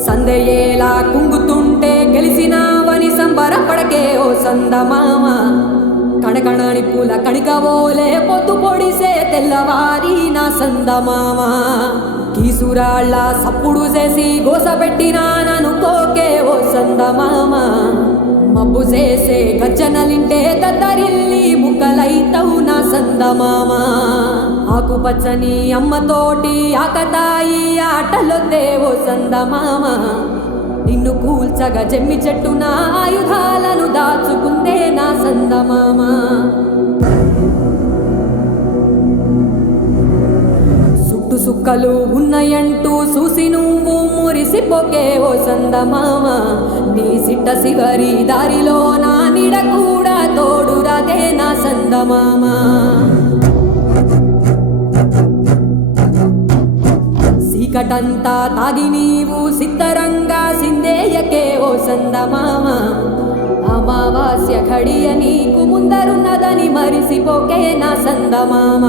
సందయేలా కుంగుతుంటే గెలిసినావని సంబరపడకే ఓ సందమామ కణకణని పూల కణికవోలే పొద్దు పొడిసే తెల్లవారి నా సందమామ కీసురాళ్ళ సప్పుడు చేసి గోసపెట్టినా ననుకోకే ఓ సందమామ మబ్బు చేసే గజ్జనలింటే దద్దరిల్లి ముక్కలైతవు నా సందమామ ఆకుపచ్చని అమ్మతోటి ఆకతాయి ఆటలొద్దే ఓ సందమామ నిన్ను కూల్చగా జమ్మి చెట్టున ఆయుధాలను దాచుకుందే నా సందమామ సుట్టు సుక్కలు ఉన్నయంటూ చూసి నువ్వు మురిసిపోకే ఓ సందమామ నీ సిట్ట శివరి దారిలో నా నీడ కూడా తోడురాదే నా సందమామ చీకటంతా తాగి నీవు సిద్ధరంగా సిందేయకే ఓ సందమామ అమావాస్య ఘడియ నీకు ముందరున్నదని మరిసిపోకే నా సందమామ